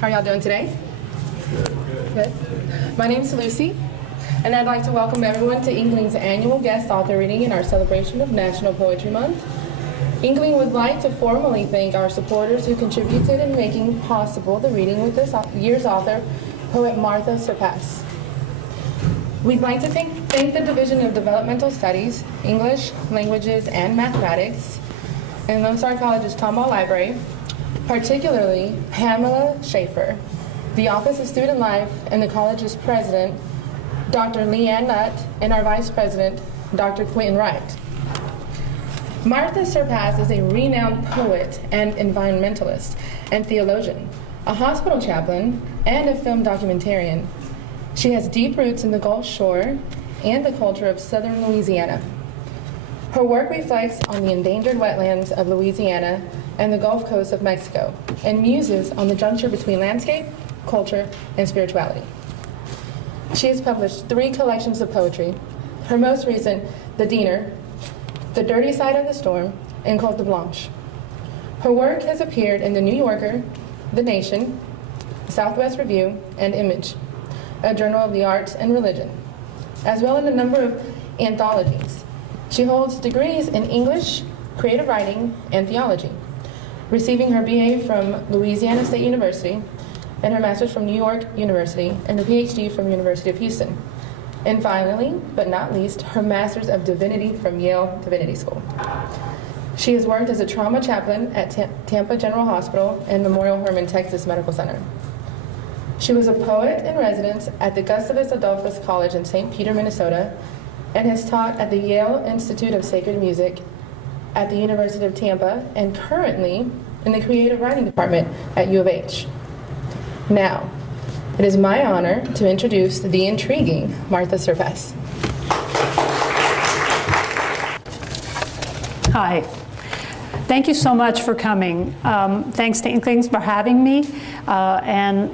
How are y'all doing today? Good. My name's Lucy, and I'd like to welcome everyone to Inkling's annual guest author reading in our celebration of National Poetry Month. Inkling would like to formally thank our supporters who contributed in making possible the reading with this year's author, poet Martha Serpas. We'd like to thank the Division of Developmental Studies, English, Languages, and Mathematics in Lone Star College's Tomball Library, particularly Pamela Schaefer, the Office of Student Life, and the college's president, Dr. Leanne Nutt, and our vice president, Dr. Quentin Wright. Martha Serpas is a renowned poet and environmentalist and theologian, a hospital chaplain, and a film documentarian. She has deep roots in the Gulf Shore and the culture of southern Louisiana. Her work reflects on the endangered wetlands of Louisiana and the Gulf Coast of Mexico, and muses on the juncture between landscape, culture, and spirituality. She has published 3 collections of poetry, her most recent, The Diener, The Dirty Side of the Storm, and Cote Blanche. Her work has appeared in The New Yorker, The Nation, Southwest Review, and Image, a journal of the arts and religion, as well as a number of anthologies. She holds degrees in English, creative writing, and theology, receiving her BA from Louisiana State University and her master's from New York University and her PhD from University of Houston. And finally, but not least, her Master's of Divinity from Yale Divinity School. She has worked as a trauma chaplain at Tampa General Hospital and Memorial Hermann Texas Medical Center. She was a poet in residence at the Gustavus Adolphus College in St. Peter, Minnesota, and has taught at the Yale Institute of Sacred Music at the University of Tampa, and currently in the Creative Writing Department at U of H. Now, it is my honor to introduce the intriguing Martha Serpas. Hi. Thank you so much for coming. Thanks to Inklings for having me, and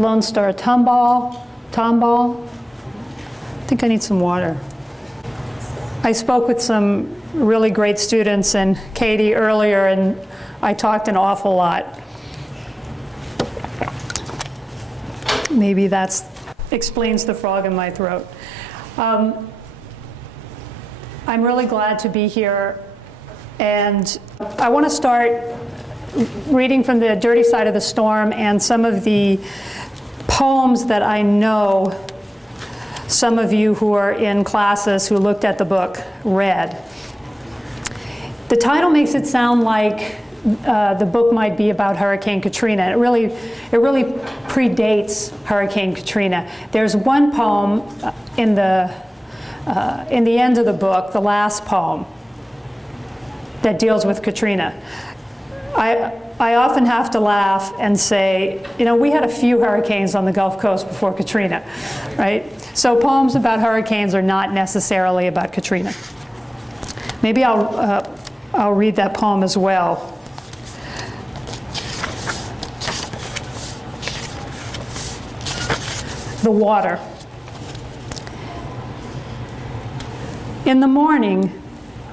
Lone Star Tomball. I think I need some water. I spoke with some really great students and Katie earlier, and I talked an awful lot. Maybe that explains the frog in my throat. I'm really glad to be here, and I want to start reading from The Dirty Side of the Storm and some of the poems that I know some of you who are in classes who looked at the book read. The title makes it sound like the book might be about Hurricane Katrina. It really predates Hurricane Katrina. There's one poem in the end of the book, the last poem, that deals with Katrina. I often have to laugh and say, you know, we had a few hurricanes on the Gulf Coast before Katrina, right? So poems about hurricanes are not necessarily about Katrina. Maybe I'll read that poem as well. The water. In the morning,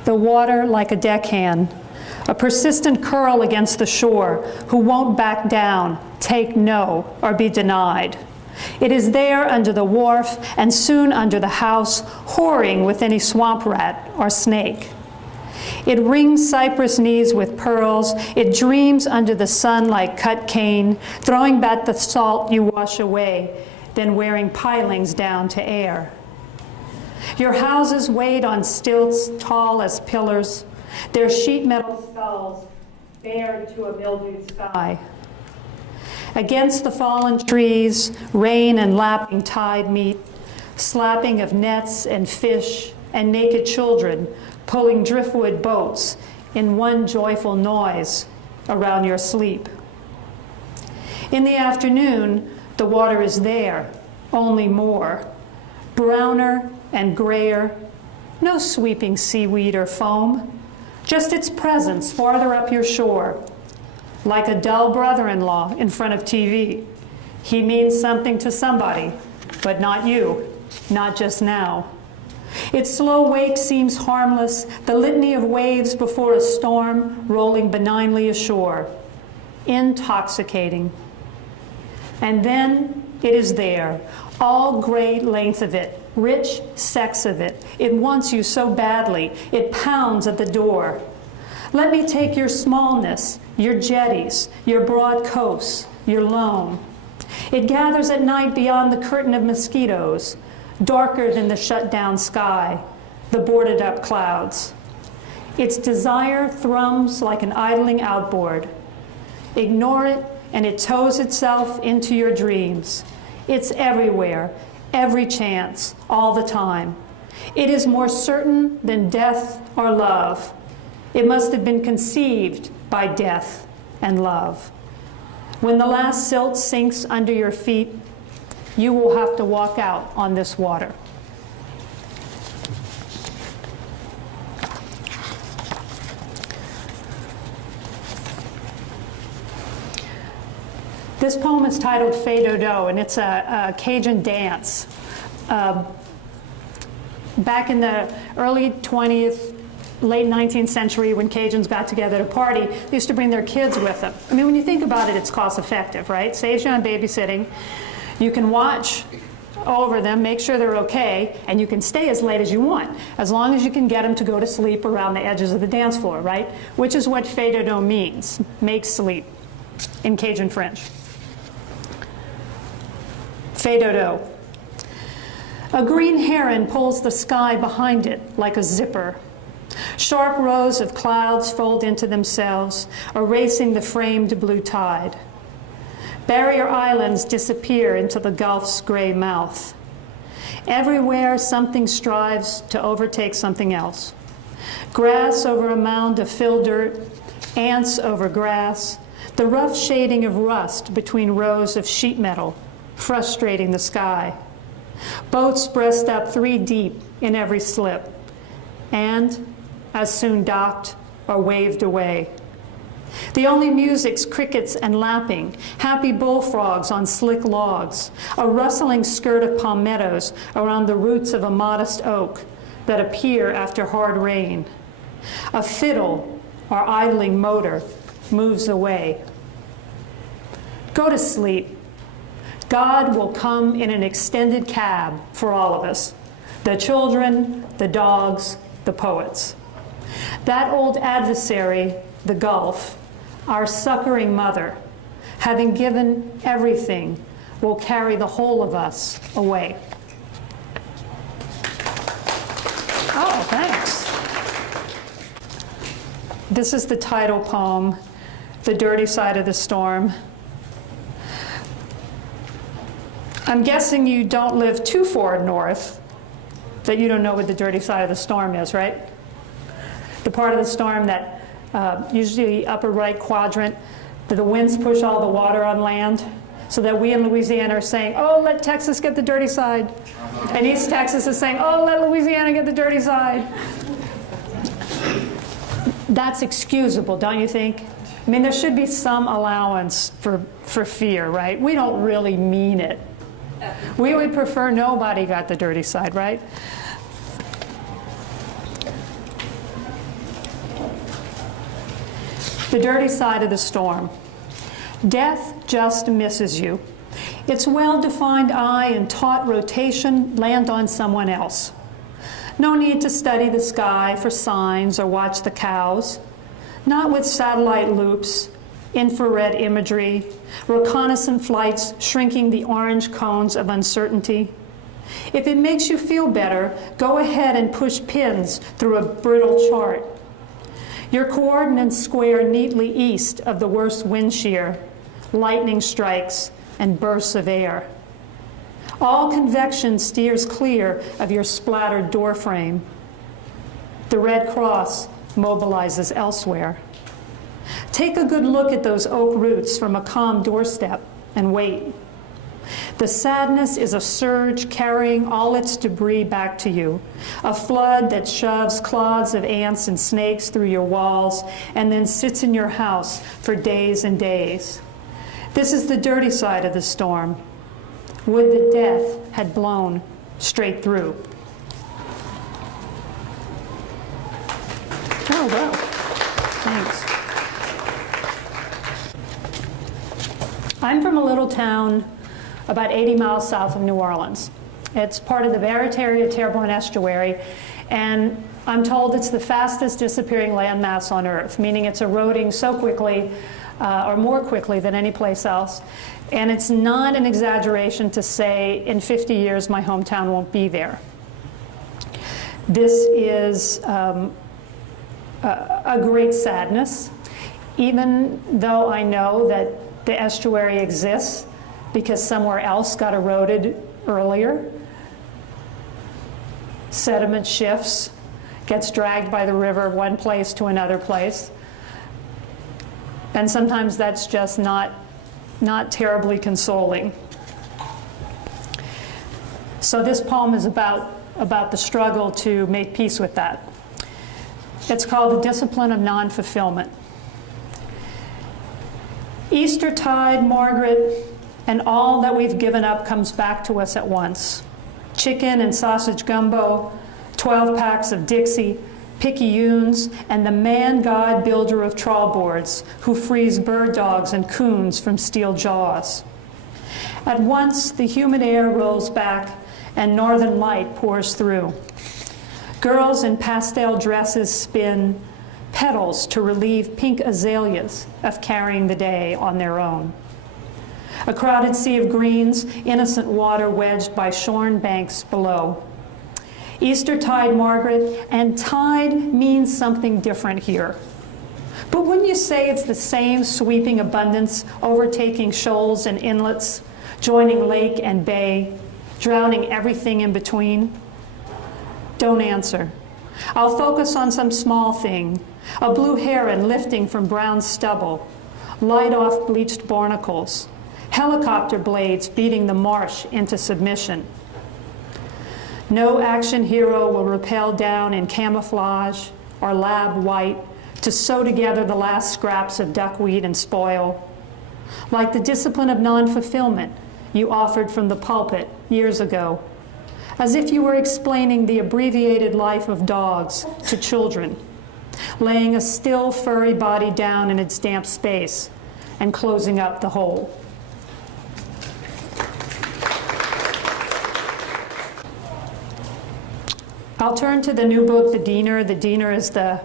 the water like a deckhand, a persistent curl against the shore, who won't back down, take no, or be denied. It is there under the wharf and soon under the house, whoring with any swamp rat or snake. It rings cypress knees with pearls. It dreams under the sun like cut cane, throwing back the salt you wash away, then wearing pilings down to air. Your houses wait on stilts tall as pillars, their sheet metal skulls bared to a mildewed sky. Against the fallen trees, rain and lapping tide meet, slapping of nets and fish and naked children pulling driftwood boats in one joyful noise around your sleep. In the afternoon, the water is there, only more, browner and grayer, no sweeping seaweed or foam, just its presence farther up your shore, like a dull brother-in-law in front of TV. He means something to somebody, but not you, not just now. Its slow wake seems harmless, the litany of waves before a storm rolling benignly ashore. Intoxicating. And then it is there, all great length of it, rich sex of it. It wants you so badly, it pounds at the door. Let me take your smallness, your jetties, your broad coasts, your loam. It gathers at night beyond the curtain of mosquitoes, darker than the shut-down sky, the boarded-up clouds. Its desire thrums like an idling outboard. Ignore it, and it tows itself into your dreams. It's everywhere, every chance, all the time. It is more certain than death or love. It must have been conceived by death and love. When the last silt sinks under your feet, you will have to walk out on this water. This poem is titled Fais Dodo, and it's a Cajun dance. Back in the early 20th, late 19th century, when Cajuns got together to party, they used to bring their kids with them. I mean, when you think about it, it's cost effective, right? Saves you on babysitting. You can watch over them, make sure they're okay, and you can stay as late as you want, as long as you can get them to go to sleep around the edges of the dance floor, right? Which is what Fais Dodo means, make sleep, in Cajun French. Fais Dodo. A green heron pulls the sky behind it like a zipper. Sharp rows of clouds fold into themselves, erasing the framed blue tide. Barrier islands disappear into the Gulf's gray mouth. Everywhere something strives to overtake something else. Grass over a mound of fill dirt, ants over grass, the rough shading of rust between rows of sheet metal, frustrating the sky. Boats breast up 3 deep in every slip, and as soon docked or waved away. The only music's crickets and lapping, happy bullfrogs on slick logs, a rustling skirt of palmettos around the roots of a modest oak that appear after hard rain. A fiddle or idling motor moves away. Go to sleep. God will come in an extended cab for all of us, the children, the dogs, the poets. That old adversary, the Gulf, our succoring mother, having given everything, will carry the whole of us away. Oh, thanks. This is the title poem, The Dirty Side of the Storm. I'm guessing you don't live too far north, that you don't know what the dirty side of the storm is, right? The part of the storm that usually upper right quadrant, that the winds push all the water on land, so that we in Louisiana are saying, oh, let Texas get the dirty side. And East Texas is saying, oh, let Louisiana get the dirty side. That's excusable, don't you think? I mean, there should be some allowance for fear, right? We don't really mean it. We would prefer nobody got the dirty side, right? The dirty side of the storm. Death just misses you. Its well-defined eye and taut rotation land on someone else. No need to study the sky for signs or watch the cows. Not with satellite loops, infrared imagery, reconnaissance flights shrinking the orange cones of uncertainty. If it makes you feel better, go ahead and push pins through a brittle chart. Your coordinates square neatly east of the worst wind shear, lightning strikes, and bursts of air. All convection steers clear of your splattered doorframe. The Red Cross mobilizes elsewhere. Take a good look at those oak roots from a calm doorstep and wait. The sadness is a surge carrying all its debris back to you, a flood that shoves clods of ants and snakes through your walls and then sits in your house for days and days. This is the dirty side of the storm. Would that death had blown straight through. Oh, wow. Thanks. I'm from a little town about 80 miles south of New Orleans. It's part of the Barataria-Terrebonne estuary, and I'm told it's the fastest disappearing landmass on Earth, meaning it's eroding so quickly, or more quickly than any place else. And it's not an exaggeration to say in 50 years my hometown won't be there. This is a great sadness, even though I know that the estuary exists because somewhere else got eroded earlier. Sediment shifts, gets dragged by the river one place to another place. And sometimes that's just not terribly consoling. So this poem is about the struggle to make peace with that. It's called The Discipline of Non-Fulfillment. Eastertide, Margaret, and all that we've given up comes back to us at once. Chicken and sausage gumbo, 12 packs of Dixie, picayunes, and the man-god builder of trawl boards who frees bird dogs and coons from steel jaws. At once, the humid air rolls back and northern light pours through. Girls in pastel dresses spin petals to relieve pink azaleas of carrying the day on their own. A crowded sea of greens, innocent water wedged by shorn banks below. Eastertide, Margaret, and tide means something different here. But wouldn't you say it's the same sweeping abundance, overtaking shoals and inlets, joining lake and bay, drowning everything in between? Don't answer. I'll focus on some small thing, a blue heron lifting from brown stubble, light off bleached barnacles, helicopter blades beating the marsh into submission. No action hero will rappel down in camouflage or lab white to sew together the last scraps of duckweed and spoil. Like the discipline of non-fulfillment you offered from the pulpit years ago, as if you were explaining the abbreviated life of dogs to children, laying a still furry body down in its damp space and closing up the hole. I'll turn to the new book, The Diener. The Diener is the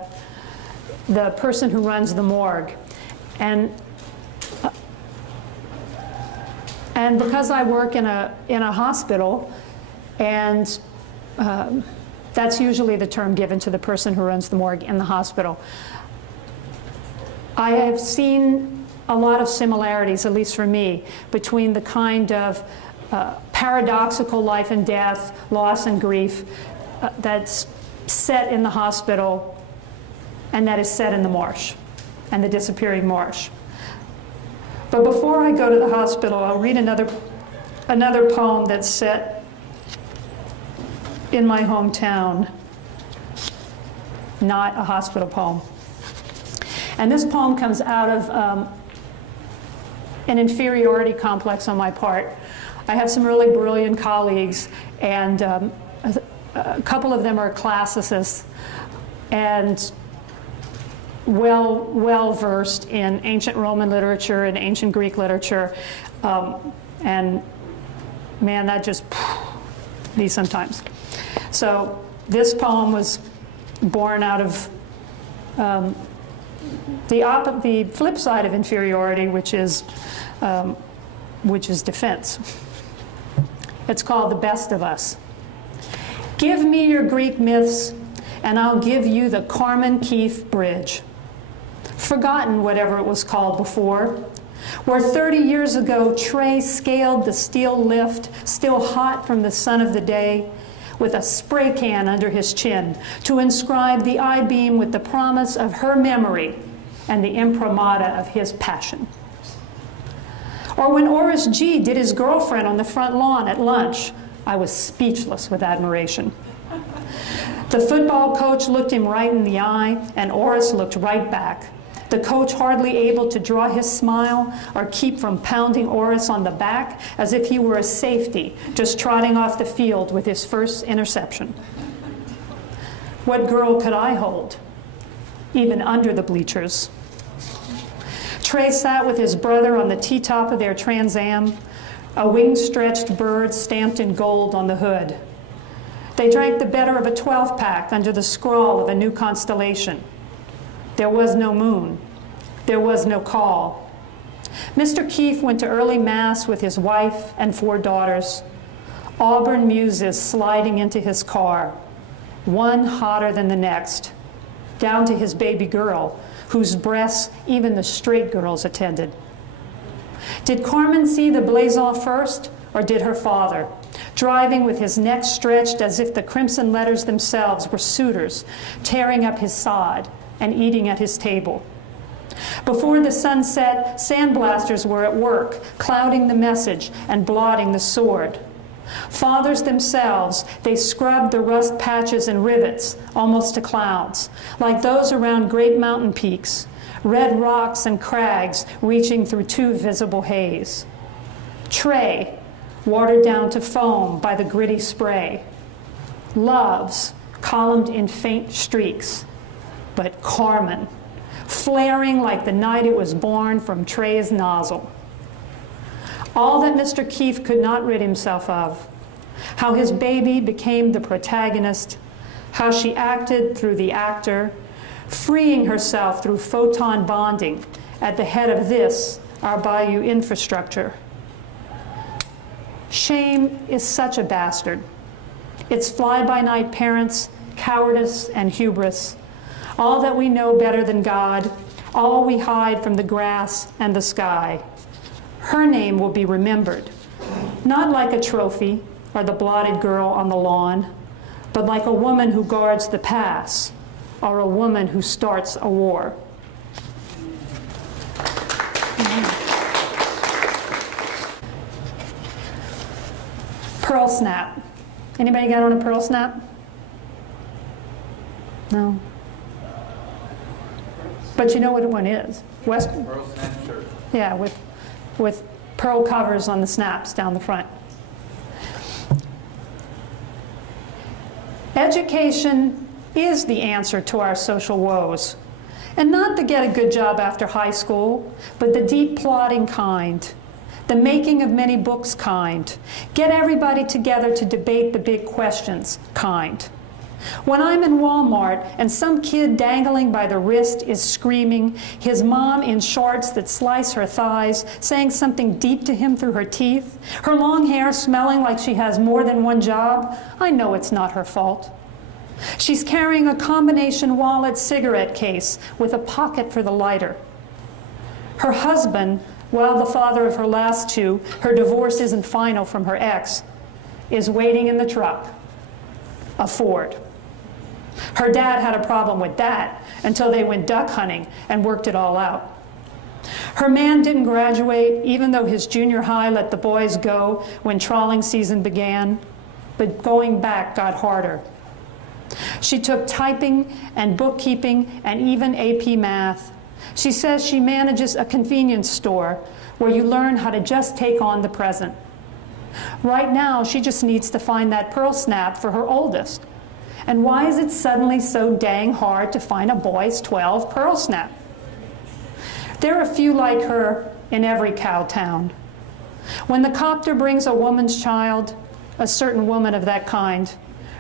person who runs the morgue. And because I work in a hospital, and that's usually the term given to the person who runs the morgue in the hospital, I have seen a lot of similarities, at least for me, between the kind of paradoxical life and death, loss and grief that's set in the hospital and that is set in the marsh and the disappearing marsh. But before I go to the hospital, I'll read another poem that's set in my hometown, not a hospital poem. And this poem comes out of an inferiority complex on my part. I have some really brilliant colleagues, and a couple of them are classicists and well versed in ancient Roman literature and ancient Greek literature, and man, that just me sometimes. So this poem was born out of the flip side of inferiority, which is defense. It's called The Best of Us. Give me your Greek myths, and I'll give you the Carmen Keefe Bridge. Forgotten whatever it was called before, where 30 years ago Trey scaled the steel lift, still hot from the sun of the day, with a spray can under his chin to inscribe the I-beam with the promise of her memory and the imprimatur of his passion. Or when Horace G. did his girlfriend on the front lawn at lunch, I was speechless with admiration. The football coach looked him right in the eye, and Horace looked right back. The coach hardly able to draw his smile or keep from pounding Horace on the back as if he were a safety just trotting off the field with his first interception. What girl could I hold, even under the bleachers? Trey sat with his brother on the T-top of their Trans Am, a wing-stretched bird stamped in gold on the hood. They drank the better of a 12-pack under the scrawl of a new constellation. There was no moon. There was no call. Mr. Keefe went to early mass with his wife and 4 daughters, auburn muses sliding into his car, one hotter than the next, down to his baby girl, whose breasts even the straight girls attended. Did Carmen see the blazon first, or did her father, driving with his neck stretched as if the crimson letters themselves were suitors, tearing up his sod and eating at his table? Before the sun set, sandblasters were at work, clouding the message and blotting the sword. Fathers themselves, they scrubbed the rust patches and rivets almost to clouds, like those around great mountain peaks, red rocks and crags reaching through too visible haze. Trey, watered down to foam by the gritty spray. Loves, columned in faint streaks. But Carmen, flaring like the night it was born from Trey's nozzle. All that Mr. Keefe could not rid himself of. How his baby became the protagonist, how she acted through the actor, freeing herself through photon bonding at the head of this, our Bayou infrastructure. Shame is such a bastard. Its fly-by-night parents, cowardice and hubris, all that we know better than God, all we hide from the grass and the sky. Her name will be remembered, not like a trophy or the blotted girl on the lawn, but like a woman who guards the pass or a woman who starts a war. Pearl snap. Anybody got on a pearl snap? No. But you know what one is. Western. Pearl snap shirt. Yeah, with pearl covers on the snaps down the front. Education is the answer to our social woes. And not the get a good job after high school, but the deep plodding kind, the making of many books kind, get everybody together to debate the big questions kind. When I'm in Walmart and some kid dangling by the wrist is screaming, his mom in shorts that slice her thighs, saying something deep to him through her teeth, her long hair smelling like she has more than one job, I know it's not her fault. She's carrying a combination wallet cigarette case with a pocket for the lighter. Her husband, well, the father of her last 2, her divorce isn't final from her ex, is waiting in the truck, a Ford. Her dad had a problem with that until they went duck hunting and worked it all out. Her man didn't graduate, even though his junior high let the boys go when trawling season began, but going back got harder. She took typing and bookkeeping and even AP math. She says she manages a convenience store where you learn how to just take on the present. Right now, she just needs to find that pearl snap for her oldest. And why is it suddenly so dang hard to find a boy's 12 pearl snap? There are a few like her in every cow town. When the copter brings a woman's child, a certain woman of that kind,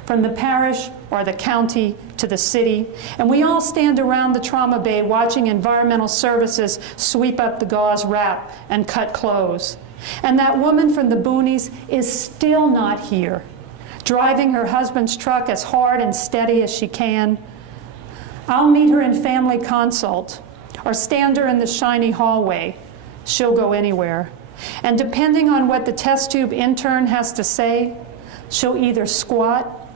from the parish or the county to the city, and we all stand around the trauma bay watching environmental services sweep up the gauze wrap and cut clothes. And that woman from the boonies is still not here, driving her husband's truck as hard and steady as she can. I'll meet her in family consult or stand her in the shiny hallway. She'll go anywhere. And depending on what the test tube intern has to say, she'll either squat,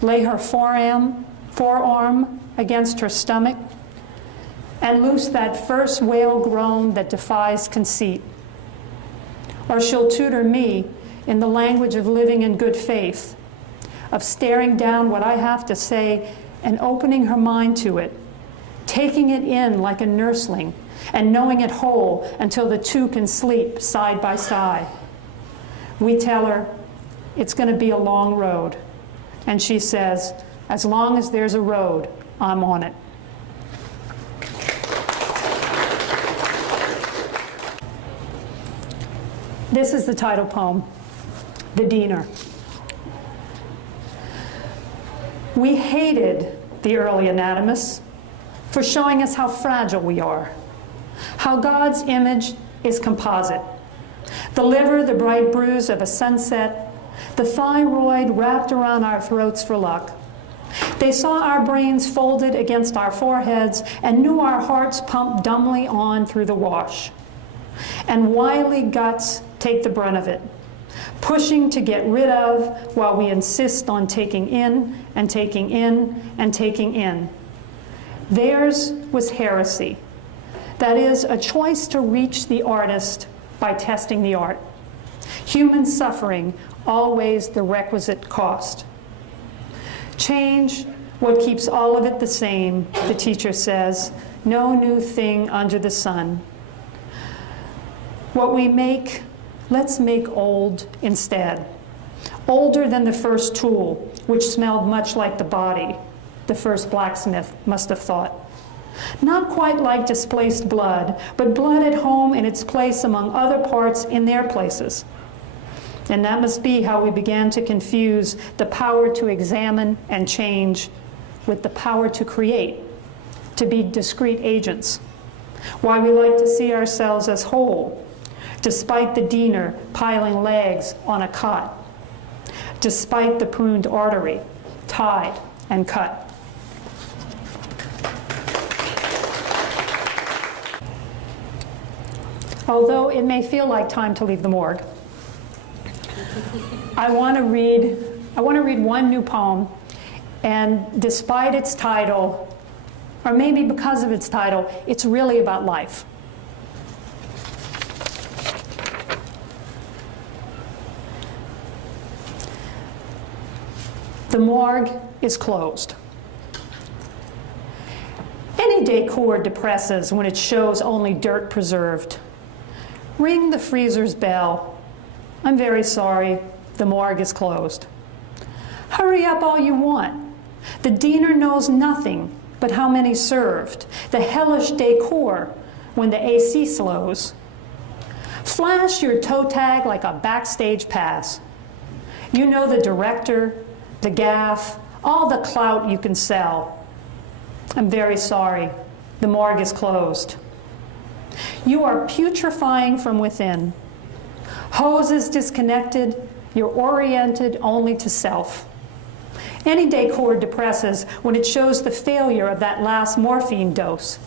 lay her forearm against her stomach, and loose that first wail groan that defies conceit. Or she'll tutor me in the language of living in good faith, of staring down what I have to say and opening her mind to it, taking it in like a nursling and knowing it whole until the two can sleep side by side. We tell her, it's going to be a long road. And she says, as long as there's a road, I'm on it. This is the title poem, The Diener. We hated the early anatomists for showing us how fragile we are, how God's image is composite. The liver, the bright bruise of a sunset, the thyroid wrapped around our throats for luck. They saw our brains folded against our foreheads and knew our hearts pumped dumbly on through the wash. And wily guts take the brunt of it, pushing to get rid of while we insist on taking in and taking in and taking in. Theirs was heresy. That is, a choice to reach the artist by testing the art. Human suffering, always the requisite cost. Change, what keeps all of it the same, the teacher says, no new thing under the sun. What we make, let's make old instead. Older than the first tool, which smelled much like the body, the first blacksmith must have thought. Not quite like displaced blood, but blood at home in its place among other parts in their places. And that must be how we began to confuse the power to examine and change with the power to create, to be discrete agents. Why we like to see ourselves as whole, despite the diener piling legs on a cot, despite the pruned artery, tied and cut. Although it may feel like time to leave the morgue, I want to read one new poem, and despite its title, or maybe because of its title, it's really about life. The morgue is closed. Any decor depresses when it shows only dirt preserved. Ring the freezer's bell. I'm very sorry, the morgue is closed. Hurry up all you want. The diener knows nothing but how many served, the hellish decor when the AC slows. Flash your toe tag like a backstage pass. You know the director, the gaff, all the clout you can sell. I'm very sorry, the morgue is closed. You are putrefying from within. Hoses disconnected, you're oriented only to self. Any decor depresses when it shows the failure of that last morphine dose.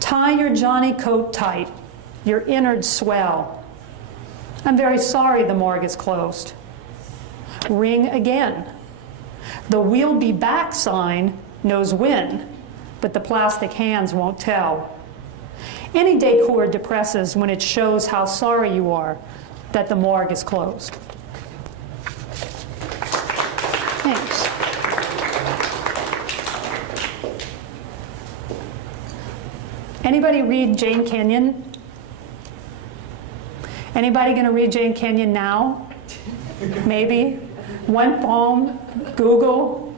Tie your Johnny coat tight, your innards swell. I'm very sorry the morgue is closed. Ring again. The "we'll be back" sign knows when, but the plastic hands won't tell. Any decor depresses when it shows how sorry you are that the morgue is closed. Thanks. Anybody read Jane Kenyon? Anybody going to read Jane Kenyon now? Maybe? One poem, Google.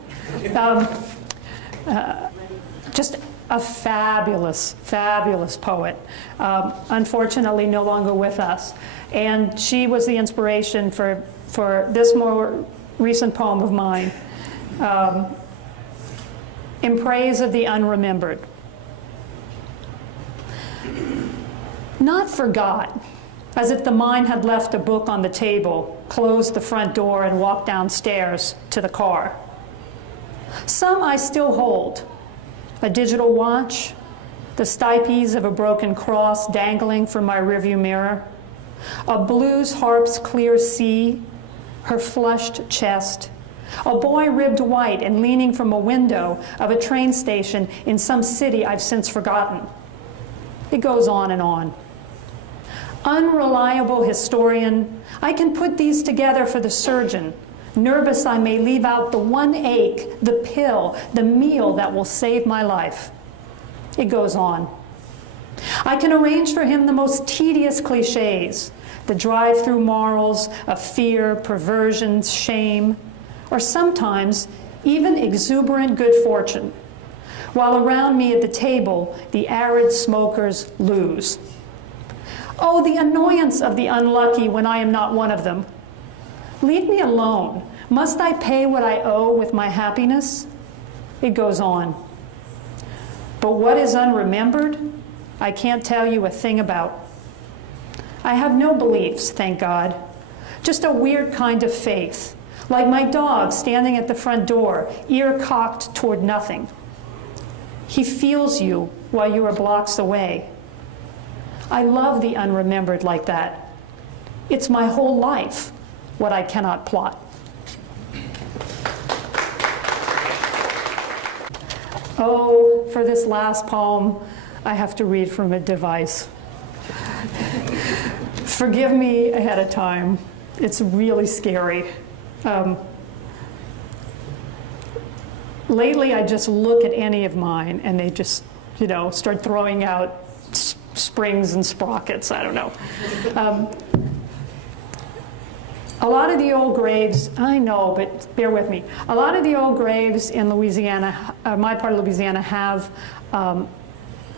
Just a fabulous, fabulous poet. Unfortunately, no longer with us. And she was the inspiration for this more recent poem of mine, In Praise of the Unremembered. Not forgot, as if the mind had left a book on the table, closed the front door, and walked downstairs to the car. Some I still hold. A digital watch, the stipes of a broken cross dangling from my rearview mirror, a blues harp's clear sea, her flushed chest, a boy ribbed white and leaning from a window of a train station in some city I've since forgotten. It goes on and on. Unreliable historian, I can put these together for the surgeon, nervous I may leave out the one ache, the pill, the meal that will save my life. It goes on. I can arrange for him the most tedious cliches, the drive-through morals of fear, perversion, shame, or sometimes even exuberant good fortune, while around me at the table, the arid smokers lose. Oh, the annoyance of the unlucky when I am not one of them. Leave me alone. Must I pay what I owe with my happiness? It goes on. But what is unremembered, I can't tell you a thing about. I have no beliefs, thank God. Just a weird kind of faith, like my dog standing at the front door, ear cocked toward nothing. He feels you while you are blocks away. I love the unremembered like that. It's my whole life, what I cannot plot. Oh, for this last poem, I have to read from a device. Forgive me ahead of time. It's really scary. Lately, I just look at any of mine and they just, start throwing out springs and sprockets. I don't know. A lot of the old graves, I know, but bear with me. A lot of the old graves in Louisiana, my part of Louisiana, have,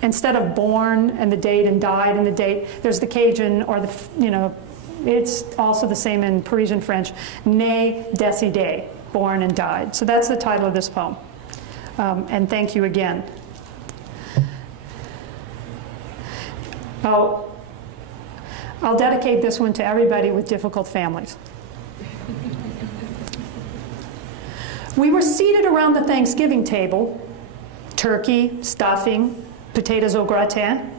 instead of born and the date and died and the date, there's the Cajun or the, it's also the same in Parisian French, né, décédé, born and died. So that's the title of this poem. And thank you again. I'll dedicate this one to everybody with difficult families. We were seated around the Thanksgiving table, turkey, stuffing, potatoes au gratin,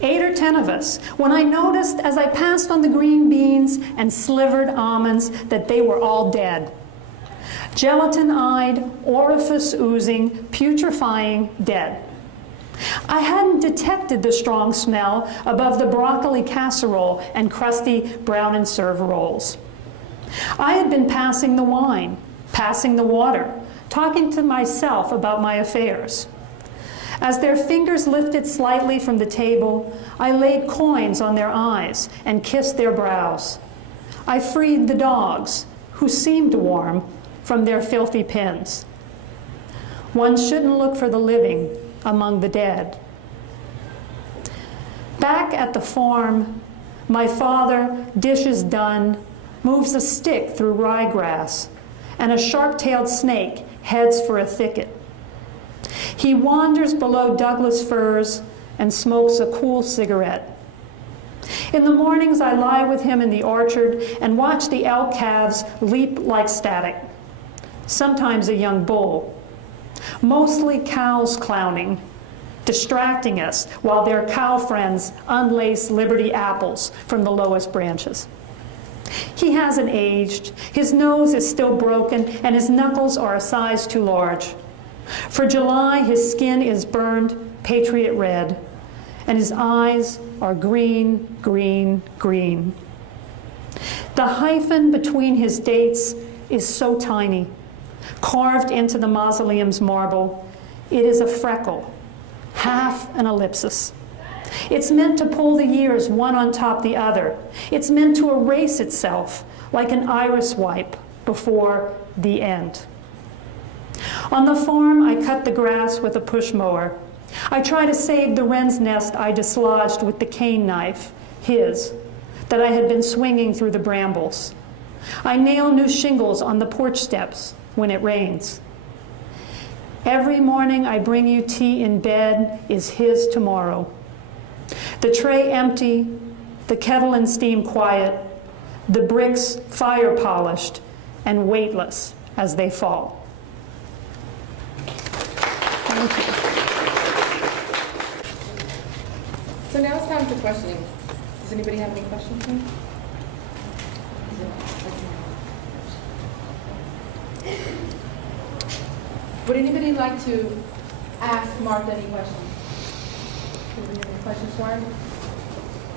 8 or 10 of us, when I noticed as I passed on the green beans and slivered almonds that they were all dead. Gelatin-eyed, orifice oozing, putrefying, dead. I hadn't detected the strong smell above the broccoli casserole and crusty brown and serve rolls. I had been passing the wine, passing the water, talking to myself about my affairs. As their fingers lifted slightly from the table, I laid coins on their eyes and kissed their brows. I freed the dogs, who seemed warm, from their filthy pens. One shouldn't look for the living among the dead. Back at the farm, my father, dishes done, moves a stick through ryegrass, and a sharp-tailed snake heads for a thicket. He wanders below Douglas firs and smokes a cool cigarette. In the mornings, I lie with him in the orchard and watch the elk calves leap like static, sometimes a young bull. Mostly cows clowning, distracting us while their cow friends unlace Liberty apples from the lowest branches. He hasn't aged, his nose is still broken, and his knuckles are a size too large. For July, his skin is burned patriot red, and his eyes are green, green, green. The hyphen between his dates is so tiny, carved into the mausoleum's marble. It is a freckle, half an ellipsis. It's meant to pull the years one on top the other. It's meant to erase itself like an iris wipe before the end. On the farm, I cut the grass with a push mower. I try to save the wren's nest I dislodged with the cane knife, his, that I had been swinging through the brambles. I nail new shingles on the porch steps when it rains. Every morning I bring you tea in bed is his tomorrow. The tray empty, the kettle and steam quiet, the bricks fire polished and weightless as they fall. Thank you. So now it's time for questioning. Does anybody have any questions for me? Would anybody like to ask Martha any questions? Do we have any questions for him?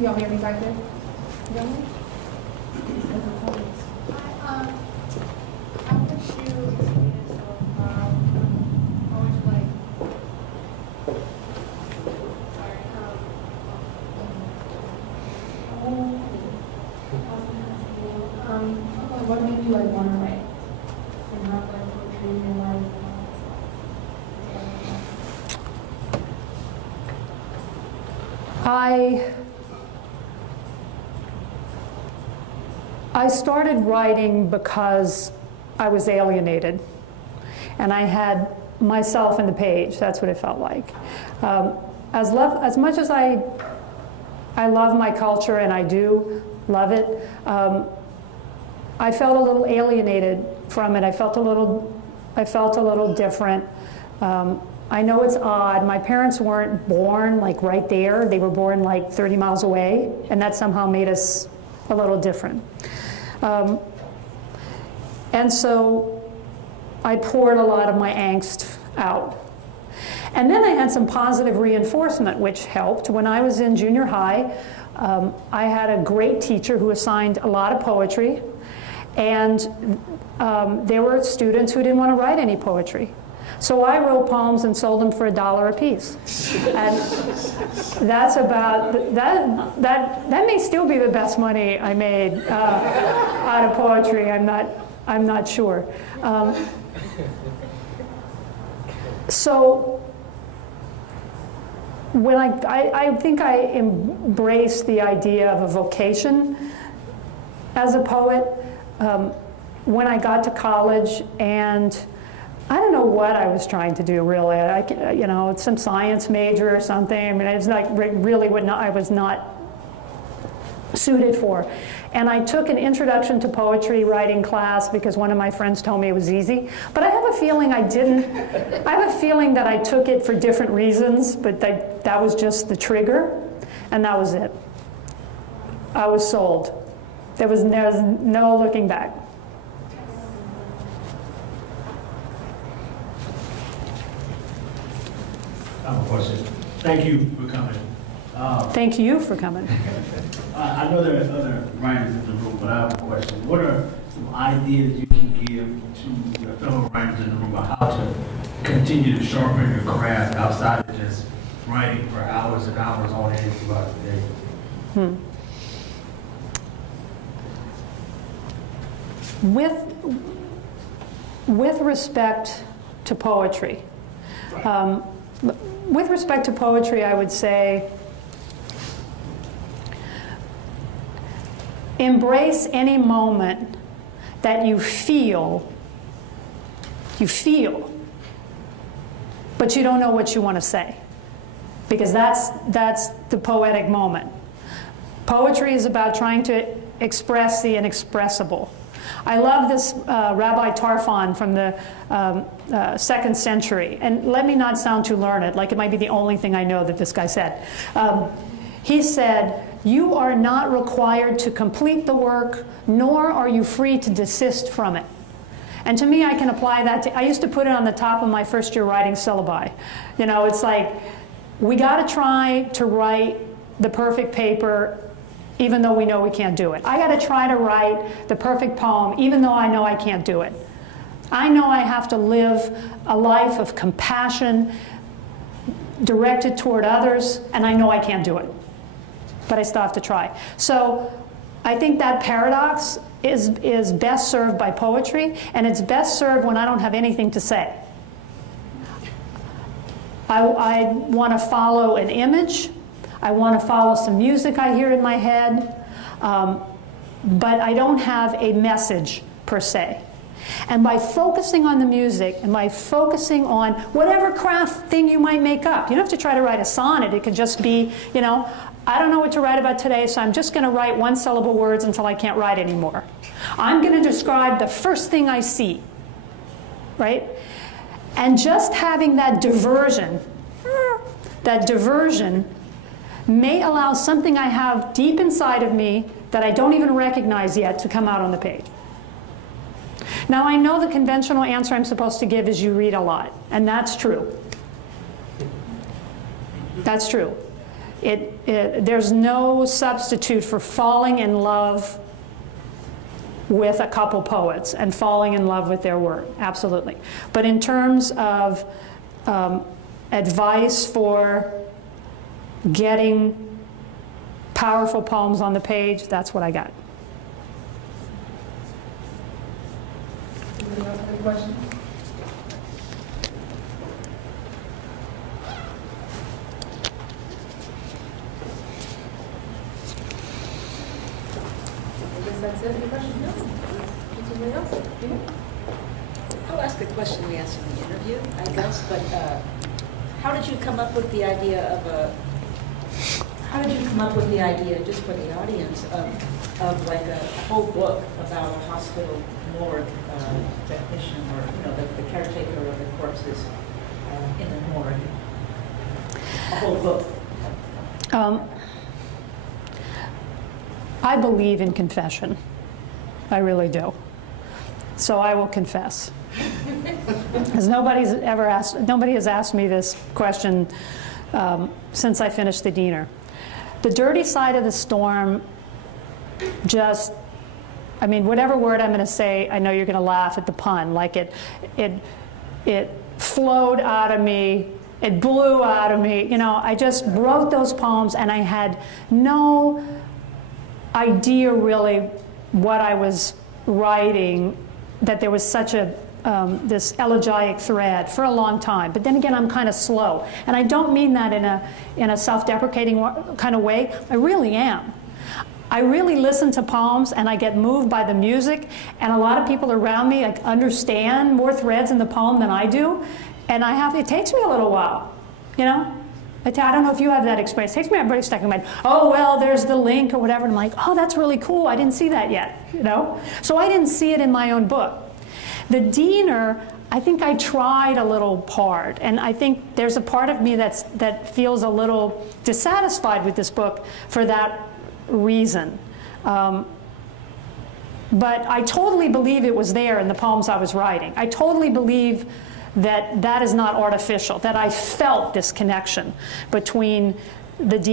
Y'all hear me back there? I wish you experience of how much like what made you like want to write and have like poetry in your life? I started writing because I was alienated, and I had myself in the page. That's what it felt like. As much as I love my culture, and I do love it, I felt a little alienated from it. I felt a little different. I know it's odd. My parents weren't born like right there. They were born like 30 miles away, and that somehow made us a little different. And so I poured a lot of my angst out. And then I had some positive reinforcement, which helped. When I was in junior high, I had a great teacher who assigned a lot of poetry, and there were students who didn't want to write any poetry. So I wrote poems and sold them for $1 a piece. And that's about, that may still be the best money I made out of poetry. I'm not sure. So when I think I embraced the idea of a vocation as a poet when I got to college, and I don't know what I was trying to do really. It's some science major or something. I mean, it's like really what I was not suited for. And I took an introduction to poetry writing class because one of my friends told me it was easy. But I have a feeling I didn't. I have a feeling that I took it for different reasons, but that was just the trigger, and that was it. I was sold. There was no looking back. I have a question. Thank you for coming. Thank you for coming. I know there are other writers in the room, but I have a question. What are some ideas you can give to your fellow writers in the room about how to continue to sharpen your craft outside of just writing for hours and hours on end throughout the day? With respect to poetry, I would say embrace any moment that you feel, but you don't know what you want to say, because that's the poetic moment. Poetry is about trying to express the inexpressible. I love this Rabbi Tarfon from the 2nd century, and let me not sound too learned, like it might be the only thing I know that this guy said. He said, "You are not required to complete the work, nor are you free to desist from it." And to me, I can apply that to, I used to put it on the top of my first year writing syllabi. You know, it's like, we got to try to write the perfect paper even though we know we can't do it. I got to try to write the perfect poem even though I know I can't do it. I know I have to live a life of compassion directed toward others, and I know I can't do it. But I still have to try. So I think that paradox is best served by poetry, and it's best served when I don't have anything to say. I want to follow an image. I want to follow some music I hear in my head, but I don't have a message per se. And by focusing on the music and by focusing on whatever craft thing you might make up, you don't have to try to write a sonnet. It could just be, you know, I don't know what to write about today, so I'm just going to write one-syllable words until I can't write anymore. I'm going to describe the first thing I see, right? And just having that diversion may allow something I have deep inside of me that I don't even recognize yet to come out on the page. Now, I know the conventional answer I'm supposed to give is you read a lot, and that's true. That's true. There's no substitute for falling in love with a couple poets and falling in love with their work, absolutely. But in terms of advice for getting powerful poems on the page, that's what I got. Anybody else have any questions? I guess that's it. Any questions? No? Somebody else? Mhm. I'll ask a question we asked in the interview, I guess, but how did you come up with the idea just for the audience, of like a whole book about a hospital morgue technician, or, the caretaker of the corpses in the morgue? A whole book. I believe in confession. I really do. So I will confess. Because nobody has asked me this question since I finished the Diener. The dirty side of the storm whatever word I'm going to say, I know you're going to laugh at the pun. Like it flowed out of me. It blew out of me. I just wrote those poems, and I had no idea really what I was writing, that there was such this elegiac thread for a long time. But then again, I'm kind of slow. And I don't mean that in a self-deprecating kind of way. I really am. I really listen to poems, and I get moved by the music, and a lot of people around me understand more threads in the poem than I do, and it takes me a little while, I don't know if you have that experience. It takes me a break stuck in my mind. Oh, well, there's the link or whatever, and I'm like, oh, that's really cool. I didn't see that yet, So I didn't see it in my own book. The Diener, I think I tried a little part, and I think there's a part of me that feels a little dissatisfied with this book for that reason. But I totally believe it was there in the poems I was writing. I totally believe that is not artificial, that I felt this connection between what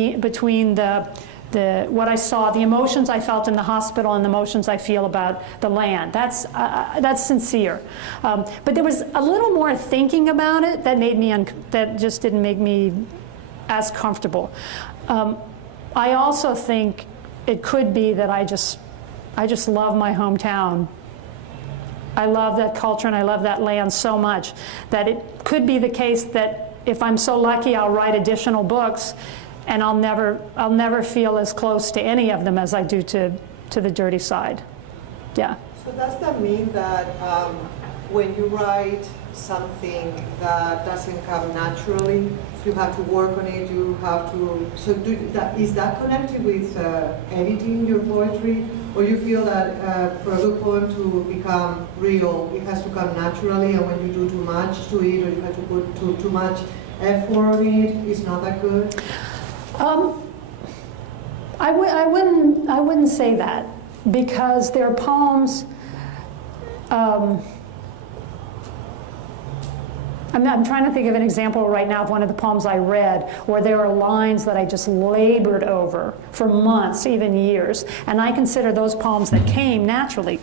I saw, the emotions I felt in the hospital and the emotions I feel about the land. That's sincere. But there was a little more thinking about it that just didn't make me as comfortable. I also think it could be that I just love my hometown. I love that culture and I love that land so much that it could be the case that if I'm so lucky, I'll write additional books, and I'll never feel as close to any of them as I do to the dirty side. Yeah. So does that mean that when you write something that doesn't come naturally, you have to work on it, you have to, is that connected with editing your poetry? Or you feel that for a good poem to become real, it has to come naturally, and when you do too much to it, or you have to put too much effort in it, it's not that good? I wouldn't say that, because there are poems. I'm trying to think of an example right now of one of the poems I read where there are lines that I just labored over for months, even years, and I consider those poems that came naturally.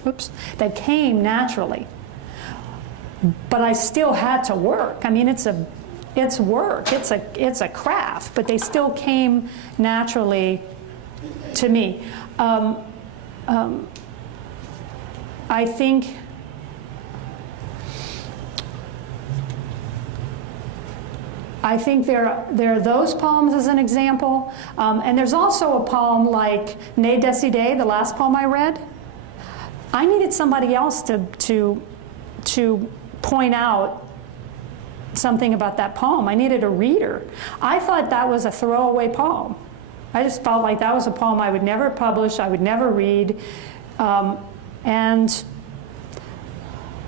But I still had to work. I mean, it's work. It's a craft, but they still came naturally to me. I think. There are those poems as an example, and there's also a poem like Ne Decide, the last poem I read. I needed somebody else to point out something about that poem. I needed a reader. I thought that was a throwaway poem. I just felt like that was a poem I would never publish, I would never read, and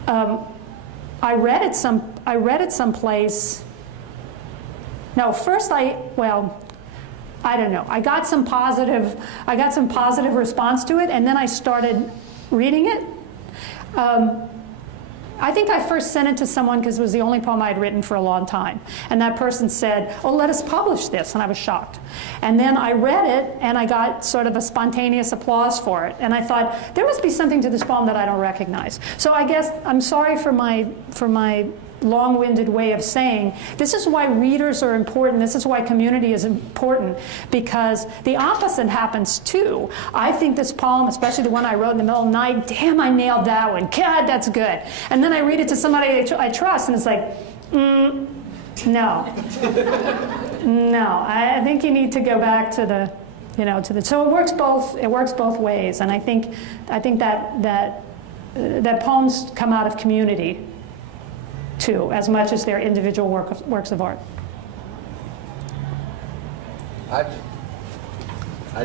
I read it someplace. No, first I don't know. I got some positive response to it, and then I started reading it. I think I first sent it to someone because it was the only poem I had written for a long time. And that person said, oh, let us publish this. And I was shocked. And then I read it, and I got sort of a spontaneous applause for it. And I thought, there must be something to this poem that I don't recognize. So I guess I'm sorry for my long-winded way of saying, this is why readers are important, this is why community is important, because the opposite happens too. I think this poem, especially the one I wrote in the middle of the night, damn, I nailed that one, God, that's good. And then I read it to somebody I trust, and it's like, no. No, I think you need to go back to you know, so it works both ways, and I think that poems come out of community too, as much as they're individual works of art. I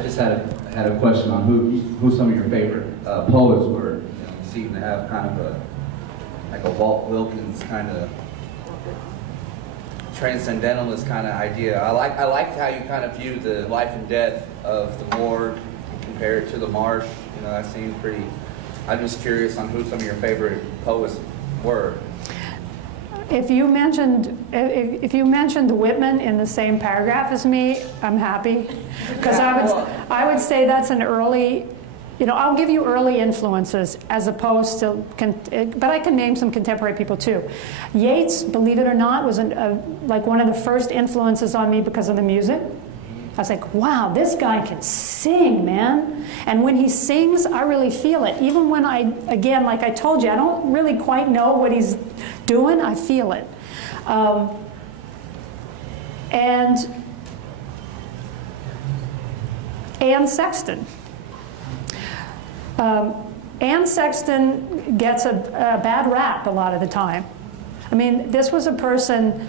just had a question on who some of your favorite poets were. You know, you seem to have kind of a Walt Wilkins kind of transcendentalist kind of idea. I liked how you kind of viewed the life and death of the morgue, compare it to the marsh. You know, that seems pretty. I'm just curious on who some of your favorite poets were. If you mentioned Whitman in the same paragraph as me, I'm happy, because I would say that's an early. You know, I'll give you early influences as opposed to, but I can name some contemporary people too. Yeats, believe it or not, was like one of the first influences on me because of the music. I was like, wow, this guy can sing, man. And when he sings, I really feel it. Even when again, like I told you, I don't really quite know what he's doing, I feel it. And Anne Sexton. Anne Sexton gets a bad rap a lot of the time. I mean, this was a person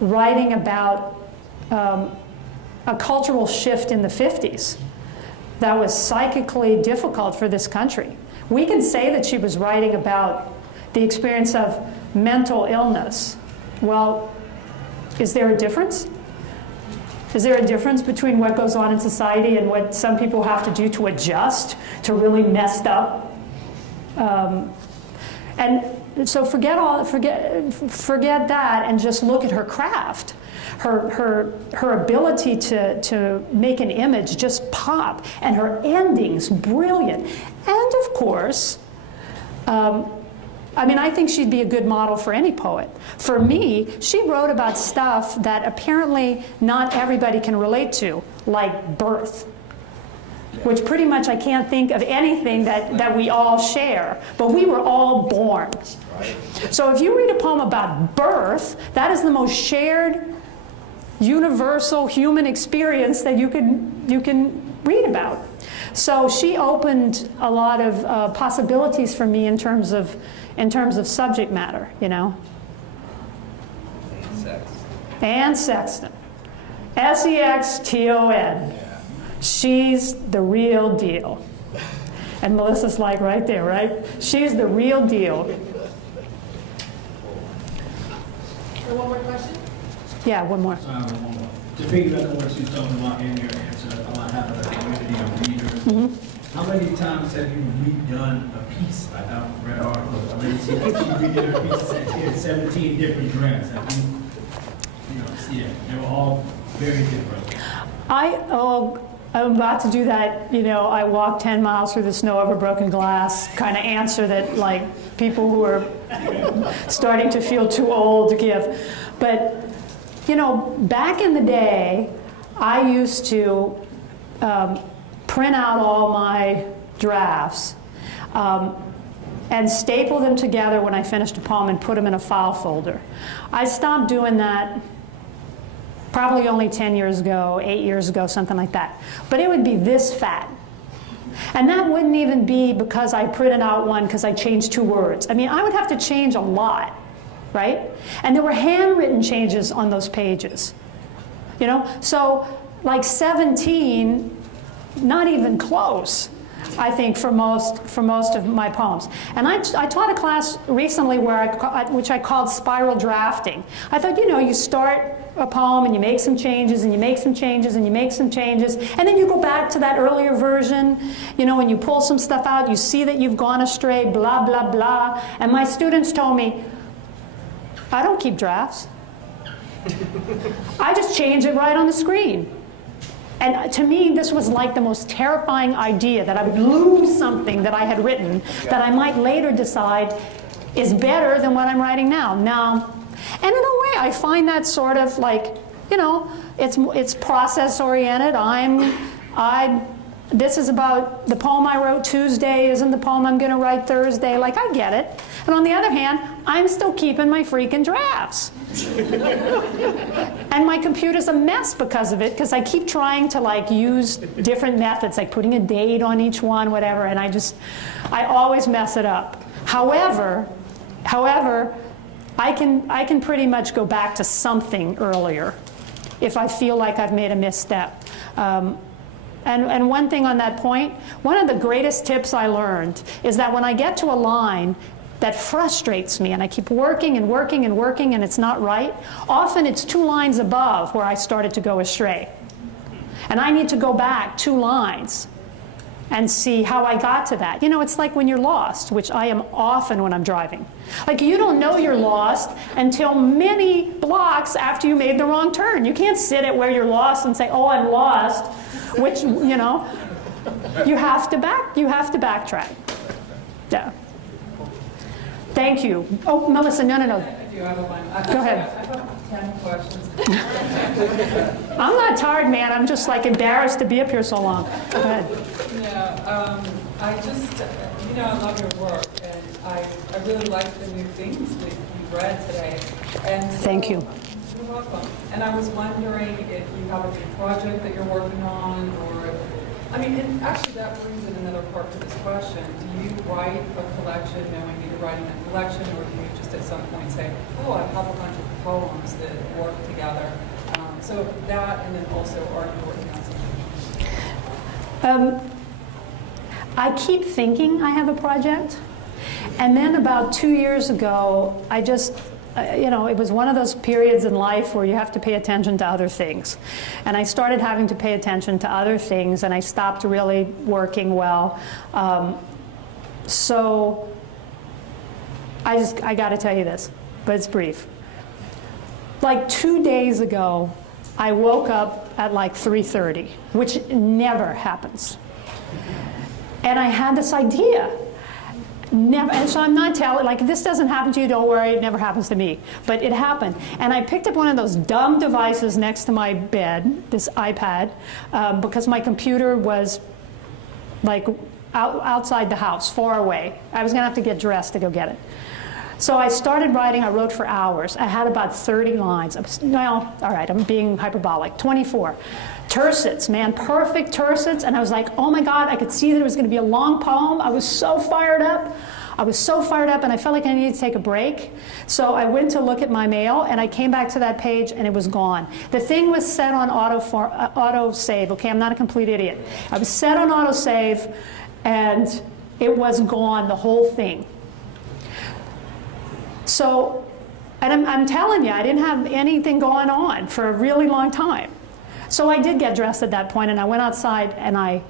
writing about a cultural shift in the 50s that was psychically difficult for this country. We can say that she was writing about the experience of mental illness. Well, is there a difference? Is there a difference between what goes on in society and what some people have to do to adjust to really messed up? And so forget that and just look at her craft. Her ability to make an image just pop, and her endings brilliant. And of course, I mean, I think she'd be a good model for any poet. For me, she wrote about stuff that apparently not everybody can relate to, like birth, which pretty much I can't think of anything that we all share, but we were all born. So if you read a poem about birth, that is the most shared, universal human experience that you can read about. So she opened a lot of possibilities for me in terms of subject matter, you know. Anne Sexton. Sexton. She's the real deal. And Melissa's like right there, right? She's the real deal. One more question? Yeah, one more. Sorry, one more. To piggyback on what you were talking about in your answer about having a community of readers, how many times have you redone a piece? Like I've read articles, I already seen that you redid a piece that had 17 different drafts. Have you, yeah, they were all very different. I'm about to do that, you know, I walk 10 miles through the snow over broken glass kind of answer that, like, people who are starting to feel too old to give. But, you know, back in the day, I used to print out all my drafts and staple them together when I finished a poem and put them in a file folder. I stopped doing that probably only 10 years ago, 8 years ago, something like that. But it would be this fat. And that wouldn't even be because I printed out one because I changed 2 words. I mean, I would have to change a lot, right? And there were handwritten changes on those pages, you know? So like 17, not even close, I think, for most of my poems. And I taught a class recently which I called spiral drafting. I thought, you know, you start a poem and you make some changes and you make some changes and you make some changes, and then you go back to that earlier version, you know, and you pull some stuff out, you see that you've gone astray, blah, blah, blah. And my students told me, I don't keep drafts. I just change it right on the screen. And to me, this was like the most terrifying idea, that I would lose something that I had written that I might later decide is better than what I'm writing now. Now, and in a way, I find that sort of like, you know, it's process oriented. This is about the poem I wrote Tuesday, isn't the poem I'm going to write Thursday. Like, I get it. And on the other hand, I'm still keeping my freaking drafts. And my computer's a mess because of it, because I keep trying to like use different methods, like putting a date on each one, whatever, and I always mess it up. However, I can pretty much go back to something earlier if I feel like I've made a misstep. And one thing on that point, one of the greatest tips I learned is that when I get to a line that frustrates me and I keep working and working and working and it's not right, often it's 2 lines above where I started to go astray. And I need to go back 2 lines and see how I got to that. You know, it's like when you're lost, which I am often when I'm driving. Like, you don't know you're lost until many blocks after you made the wrong turn. You can't sit at where you're lost and say, oh, I'm lost, which, you know, you have to backtrack. Yeah. Thank you. Oh, Melissa, no. I do have one. Go ahead. I have 10 questions. I'm not tired, man. I'm just like embarrassed to be up here so long. Go ahead. Yeah, I just, I love your work, and I really like the new things that you read today. And so, Thank you. You're welcome. And I was wondering if you have a new project that you're working on, or, and actually that brings in another part to this question. Do you write a collection knowing that you're writing a collection, or do you just at some point say, oh, I have a bunch of poems that work together? So that, and then also, are you working on something? I keep thinking I have a project, and then about 2 years ago, I just, it was one of those periods in life where you have to pay attention to other things. And I started having to pay attention to other things, and I stopped really working well. So I got to tell you this, but it's brief. Like 2 days ago, I woke up at like 3:30, which never happens. And I had this idea. Never, and so I'm not telling, like, if this doesn't happen to you, don't worry, it never happens to me. But it happened. And I picked up one of those dumb devices next to my bed, this iPad, because my computer was like outside the house, far away. I was gonna have to get dressed to go get it. So I started writing. I wrote for hours. I had about 30 lines. Well, all right, I'm being hyperbolic. 24. Tercets, man, perfect tercets. And I was like, oh my God, I could see that it was going to be a long poem. I was so fired up. And I felt like I needed to take a break. So I went to look at my mail, and I came back to that page, and it was gone. The thing was set on auto save. Okay, I'm not a complete idiot. I was set on auto save, and it was gone, the whole thing. So, and I'm telling you, I didn't have anything going on for a really long time. So I did get dressed at that point, and I went outside, and I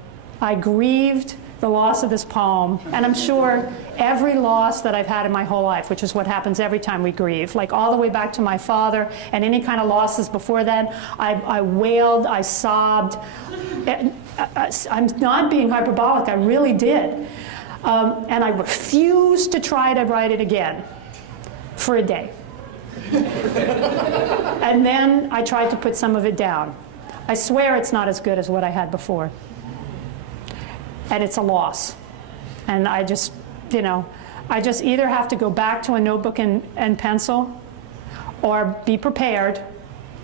grieved the loss of this poem. And I'm sure every loss that I've had in my whole life, which is what happens every time we grieve, like all the way back to my father and any kind of losses before then, I wailed, I sobbed. I'm not being hyperbolic, I really did. And I refused to try to write it again for a day. And then I tried to put some of it down. I swear it's not as good as what I had before. And it's a loss. And I just either have to go back to a notebook and pencil, or be prepared.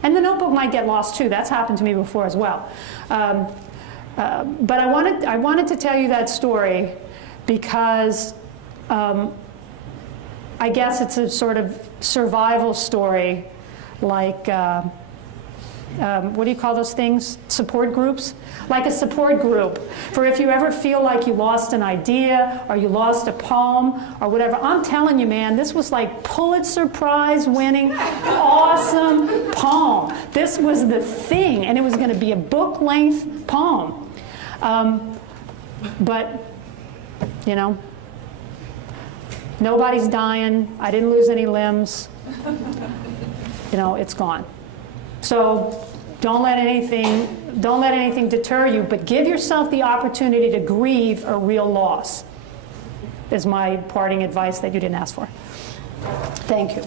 And the notebook might get lost too. That's happened to me before as well. But I wanted to tell you that story because I guess it's a sort of survival story, like, what do you call those things? Support groups? Like a support group for if you ever feel like you lost an idea or you lost a poem or whatever. I'm telling you, man, this was like Pulitzer Prize winning, awesome poem. This was the thing, and it was going to be a book-length poem. But, nobody's dying. I didn't lose any limbs. It's gone. So don't let anything deter you, but give yourself the opportunity to grieve a real loss, is my parting advice that you didn't ask for. Thank you.